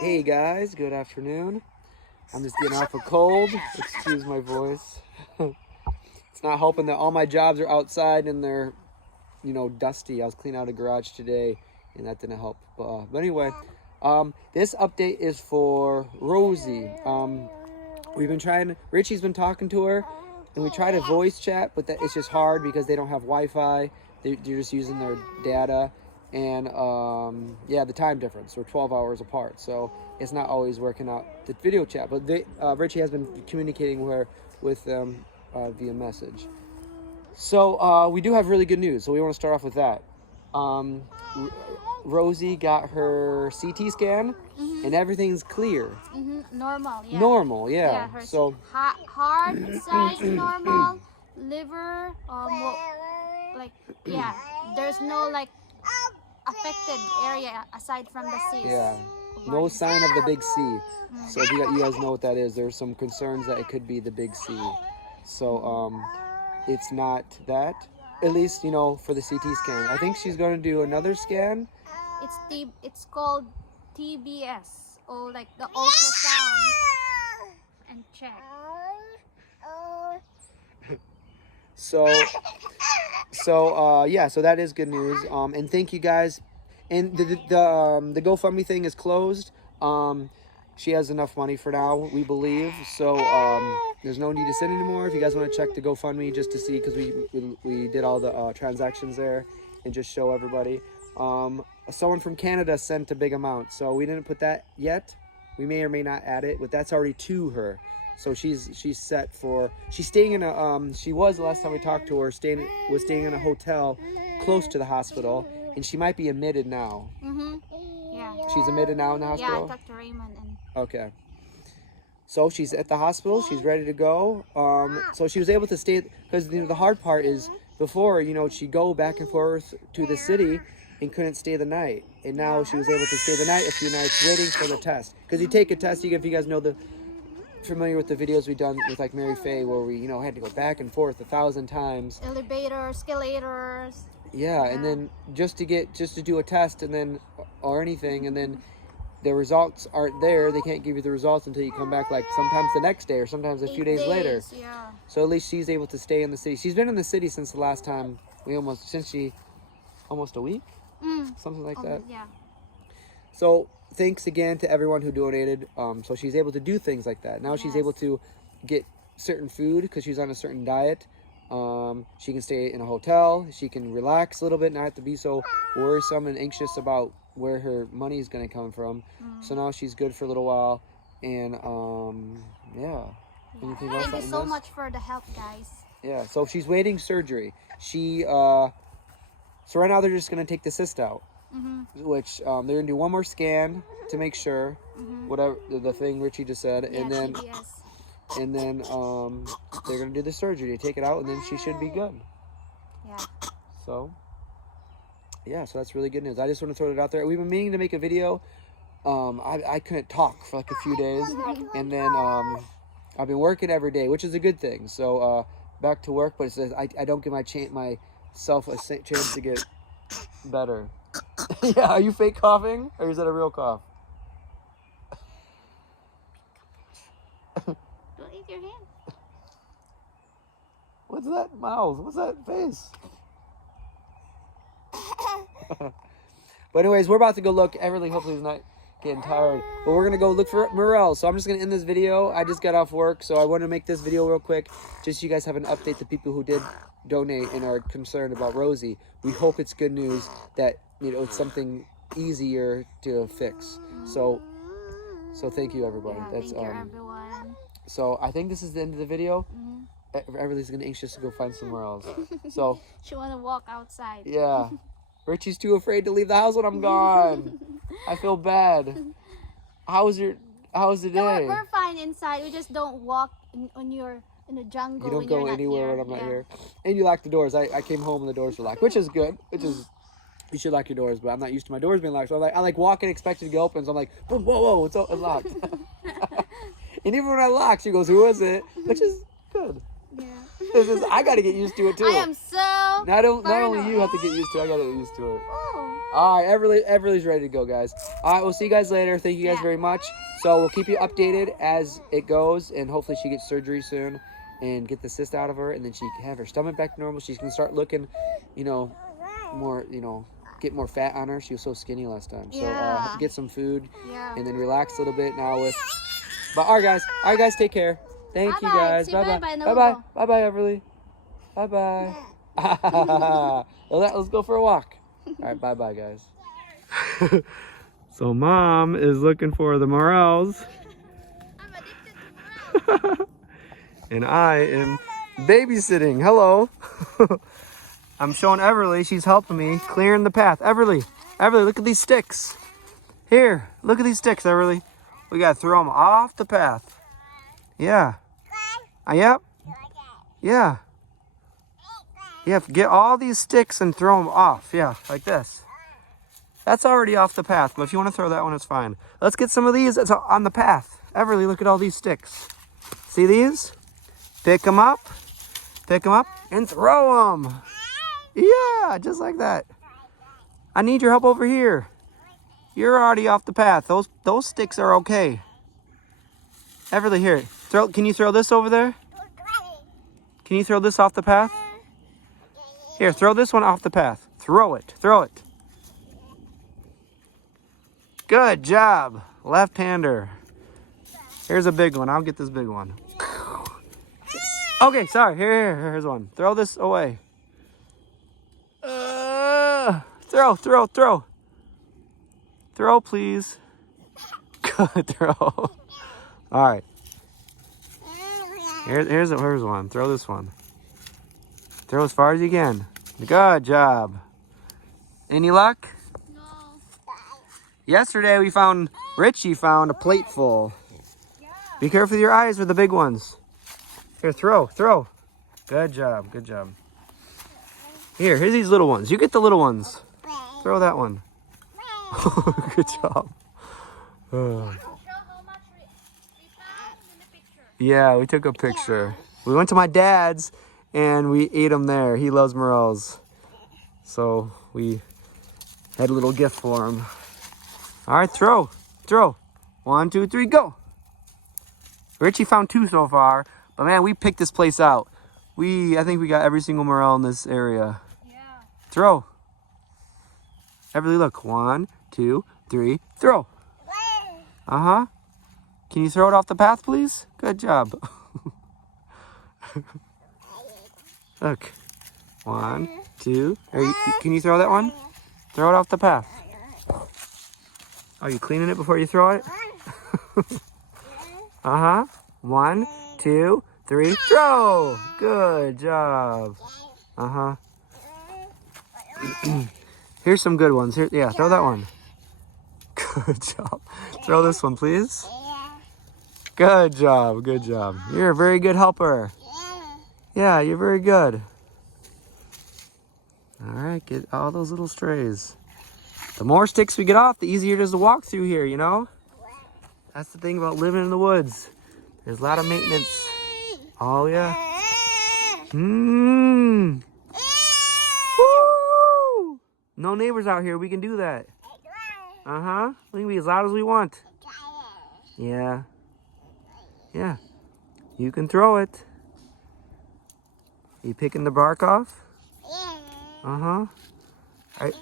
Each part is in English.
Hey guys, good afternoon. I'm just getting off a cold. Excuse my voice. It's not helping that all my jobs are outside and they're, dusty. I was cleaning out a garage today and that didn't help. But anyway, this update is for Rosie. We've been trying, Richie's been talking to her and we tried to voice chat, but it's just hard because they don't have Wi-Fi. They're just using their data. And the time difference, we're 12 hours apart, so it's not always working out the video chat, but Richie has been communicating with them via message. So we do have really good news, so we want to start off with that. Rosie got her CT scan and everything's clear. Normal, yeah. Her so heart size normal, liver there's no affected area aside from the cyst. Yeah, no sign of the big C. So if you guys know what that is, there's some concerns that it could be the big C. So it's not that, at least for the CT scan. I think she's going to do another scan. It's called TBS, or like the ultrasound, and check. So that is good news. And thank you guys. And the GoFundMe thing is closed. She has enough money for now, we believe. So there's no need to send anymore. If you guys want to check the GoFundMe just to see, because we did all the transactions there and just show everybody. Someone from Canada sent a big amount, so we didn't put that yet. We may or may not add it, but that's already to her. So she's set for, she's staying in a, she was, the last time we talked to her, was staying in a hotel close to the hospital, and she might be admitted now. Yeah. She's admitted now in the hospital? Yeah, I talked to Raymond. Okay. So she's at the hospital, she's ready to go. So she was able to stay, because the hard part is, before, she'd go back and forth to the city and couldn't stay the night. And now she was able to stay the night a few nights waiting for the test. Because you take a test, if you guys know familiar with the videos we've done with like Mary Faye, where we had to go back and forth 1,000 times, elevators, escalators, and then just to do a test and then or anything, and then the results aren't there. They can't give you the results until you come back, like sometimes the next day or sometimes a few days later. So at least she's able to stay in the city. She's been in the city since the last time almost a week, something like that. Yeah. So thanks again to everyone who donated. So she's able to do things like that. Now she's able to get certain food because she's on a certain diet. She can stay in a hotel. She can relax a little bit, not have to be so worrisome and anxious about where her money is going to come from. So now she's good for a little while. And Anything else? Thank you so much for the help, guys. Yeah. So she's waiting surgery. So right now they're just going to take the cyst out. Which they're gonna do one more scan to make sure, whatever the thing Richie just said, and then they're gonna do the surgery to take it out, and then she should be good. Yeah. So that's really good news. I just want to throw it out there. We've been meaning to make a video. I couldn't talk for like a few days, and then I've been working every day, which is a good thing. So back to work, but it says I don't give myself a chance to get better. Yeah, are you fake coughing? Or is that a real cough? Don't eat your hand. What's that mouth? What's that face? But anyways, we're about to go look. Everly hopefully is not getting tired. But we're going to go look for morels. So I'm just going to end this video. I just got off work, so I want to make this video real quick. Just so you guys have an update to people who did donate and are concerned about Rosie. We hope it's good news that it's something easier to fix. So thank you, everybody. Thank you, everyone. So I think this is the end of the video. Everybody's gonna anxious to go find somewhere else. So she wanna walk outside. Yeah, Richie's too afraid to leave the house when I'm gone. I feel bad. How's the day? No, we're fine inside. We just don't walk in the jungle. You don't go anywhere when I'm not here. And you lock the doors. I came home and the doors were locked, which is good. You should lock your doors, but I'm not used to my doors being locked. So I like walking, expecting to get open. So I'm like, whoa, it's locked. And even when I lock, she goes, "Who is it?" Which is good. Yeah. I got to get used to it too. I am so. Not only you have to get used to it, I got to get used to it. Oh. All right, Everly's ready to go, guys. All right, we'll see you guys later. Thank you guys very much. So we'll keep you updated as it goes, and hopefully she gets surgery soon and get the cyst out of her, and then she can have her stomach back to normal. She's gonna start looking, you know, more, you know, get more fat on her. She was so skinny last time. So get some food and then relax a little bit now with. But all right, guys, take care. Thank you, guys. Bye bye. Bye bye, Everly. Bye bye. Let's go for a walk. All right, bye bye, guys. So Mom is looking for the morels. I'm addicted to morels. And I am babysitting. Hello. I'm showing Everly. She's helping me clearing the path. Everly, look at these sticks. Here, look at these sticks, Everly. We got to throw them off the path. Yeah. Yep. Yeah. You have to get all these sticks and throw them off. Yeah, like this. That's already off the path, but if you want to throw that one, it's fine. Let's get some of these that's on the path. Everly, look at all these sticks. See these? Pick them up, and throw them. Yeah, just like that. I need your help over here. You're already off the path. Those sticks are okay. Everly, here. Can you throw this over there? Can you throw this off the path? Here, throw this one off the path. Throw it. Good job. Left-hander. Here's a big one. I'll get this big one. Okay, sorry. Here's one. Throw this away. Throw. Throw, please. Good throw. All right. Here's one. Throw this one. Throw as far as you can. Good job. Any luck? No. Yesterday Richie found a plate full. Be careful with your eyes with the big ones. Here, throw. Good job. Here's these little ones. You get the little ones. Throw that one. Good job. Show how much we found in the picture. Yeah, we took a picture. We went to my dad's and we ate them there. He loves morels. So we had a little gift for him. All right, throw. 1, 2, 3, go. Richie found 2 so far, but man, we picked this place out. I think we got every single morel in this area. Yeah. Throw. Everly, look. 1, 2, 3, throw. Can you throw it off the path, please? Good job. Look. 1, 2. Can you throw that one? Throw it off the path. Are you cleaning it before you throw it? 1, 2, 3, throw. Good job. Here's some good ones. Here, yeah, throw that one. Good job. Throw this one, please. Good job. You're a very good helper. Yeah, you're very good. All right, get all those little strays. The more sticks we get off, the easier it is to walk through here, you know? That's the thing about living in the woods. There's a lot of maintenance. Oh, yeah. Woo! No neighbors out here. We can do that. We can be as loud as we want. Yeah. You can throw it. You picking the bark off? All right.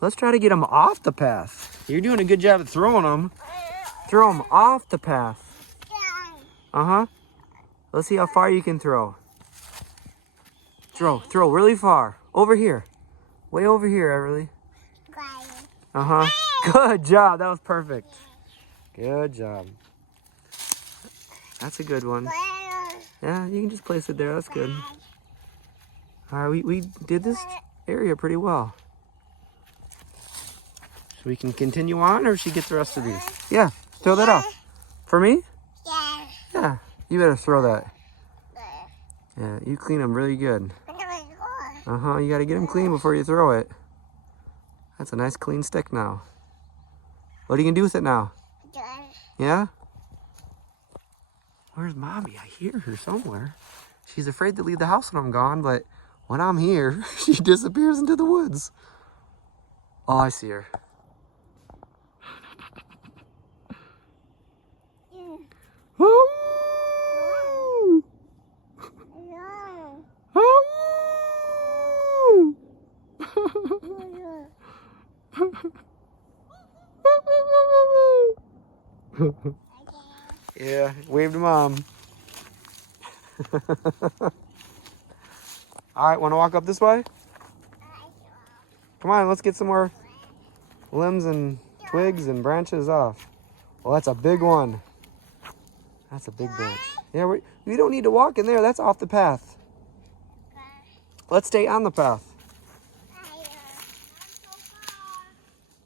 Let's try to get them off the path. You're doing a good job at throwing them. Throw them off the path. Let's see how far you can throw. Throw really far. Over here. Way over here, Everly. Good job. That was perfect. Good job. That's a good one. Yeah, you can just place it there. That's good. All right, we did this area pretty well. So we can continue on, or she get the rest of these? Yeah, throw that off. For me? Yeah, you better throw that. Yeah, you clean them really good. You got to get them clean before you throw it. That's a nice clean stick now. What are you going to do with it now? Yeah? Where's Mommy? I hear her somewhere. She's afraid to leave the house when I'm gone, but when I'm here, she disappears into the woods. Oh, I see her. Woo! Yeah, wave to mom. All right, want to walk up this way? Come on, let's get some more limbs and twigs and branches off. Well, that's a big one. That's a big branch. Yeah, we don't need to walk in there. That's off the path. Let's stay on the path.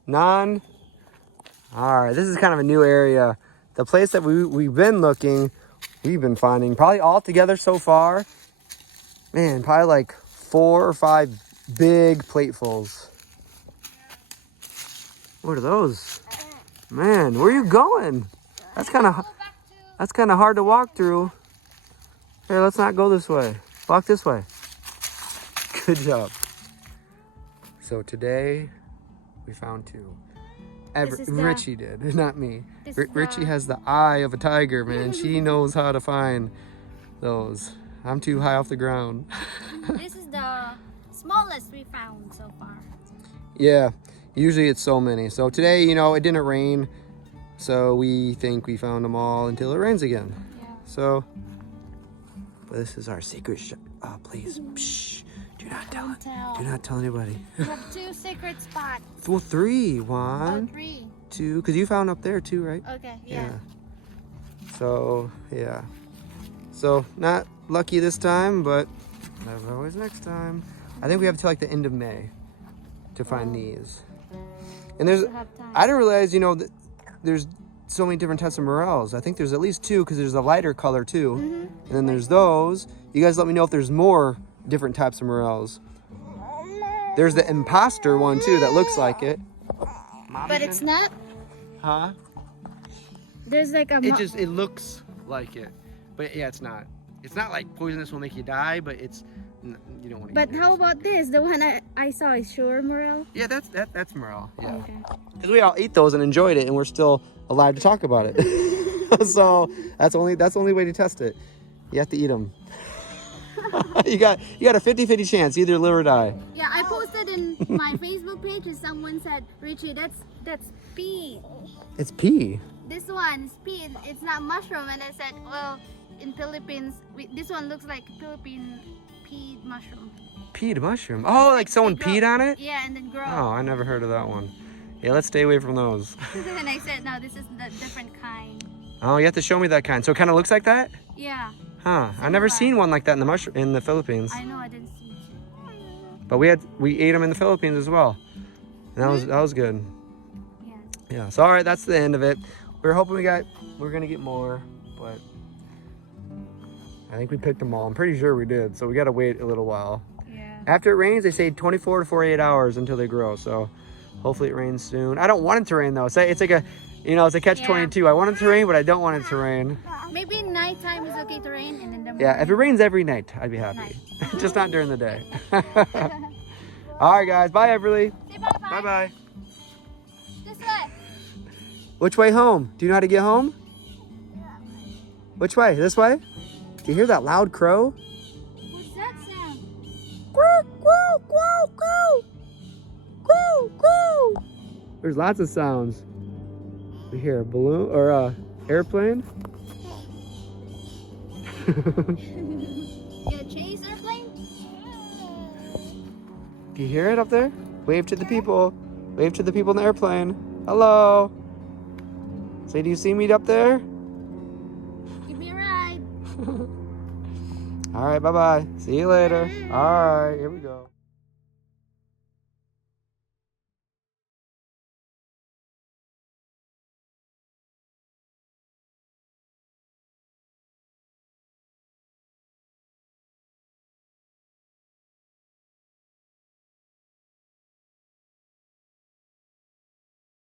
None. All right, this is kind of a new area. The place that we've been looking, we've been finding probably all together so far. Man, probably like 4 or 5 big platefuls. What are those? Man, where are you going? That's kind of hard to walk through. Here, let's not go this way. Walk this way. Good job. So today we found 2. Richie did, not me. Richie has the eye of a tiger, man. She knows how to find those. I'm too high off the ground. This is the smallest we found so far. Yeah, usually it's so many. So today, you know, it didn't rain, so we think we found them all until it rains again. Yeah. So, but this is our secret please, shh, do not tell. Do not tell anybody. We have 2 secret spots. Well, 3. Oh, 1, 3. 2, because you found up there too, right? Okay, yeah. So, yeah. So, not lucky this time, but there's always next time. I think we have till like the end of May to find these. And there's, I didn't realize, you know, that there's so many different types of morels. I think there's at least 2 because there's a lighter color too. And then there's those. You guys let me know if there's more different types of morels. There's the imposter one too that looks like it. But it's not. Huh? There's like a. It looks like it, but yeah, it's not. It's not like poisonous will make you die, but it's you don't want to. But how about this? The one I saw is sure morel. Yeah, that's morel. Yeah. Okay. Because we all ate those and enjoyed it, and we're still alive to talk about it. So that's the only way to test it. You have to eat them. you got a 50-50 chance, either live or die. Yeah, I posted in my Facebook page and someone said, Richie, that's pea. It's pea. This one is pea. It's not mushroom. And I said, well, in Philippines, this one looks like Philippine pea mushroom. Peed mushroom. Oh, like someone peed on it? Yeah, and then grow. Oh, I never heard of that one. Yeah, let's stay away from those. And I said, no, this is the different kind. Oh, you have to show me that kind. So it kind of looks like that? Yeah. Huh. I've never seen one like that in the Philippines. I know, I didn't see it. But we ate them in the Philippines as well. And that was good. Yeah. Yeah. So all right, that's the end of it. We were hoping we're gonna get more, but I think we picked them all. I'm pretty sure we did. So we gotta wait a little while. Yeah. After it rains, they say 24 to 48 hours until they grow. So hopefully it rains soon. I don't want it to rain though. It's like a, it's a catch-22. I want it to rain, but I don't want it to rain. Maybe nighttime is okay to rain, and in the morning. Yeah, if it rains every night, I'd be happy. Just not during the day. All right, guys. Bye, Everly. Say bye-bye. Bye-bye. This way. Which way home? Do you know how to get home? Which way? This way? Do you hear that loud crow? What's that sound? Quack, quack, quack, quack. Quack, quack. There's lots of sounds. We hear a balloon or a airplane. You gonna chase airplane? Do you hear it up there? Wave to the people. Wave to the people in the airplane. Hello. Say, do you see me up there? Give me a ride. All right, bye-bye. See you later. All right, here we go.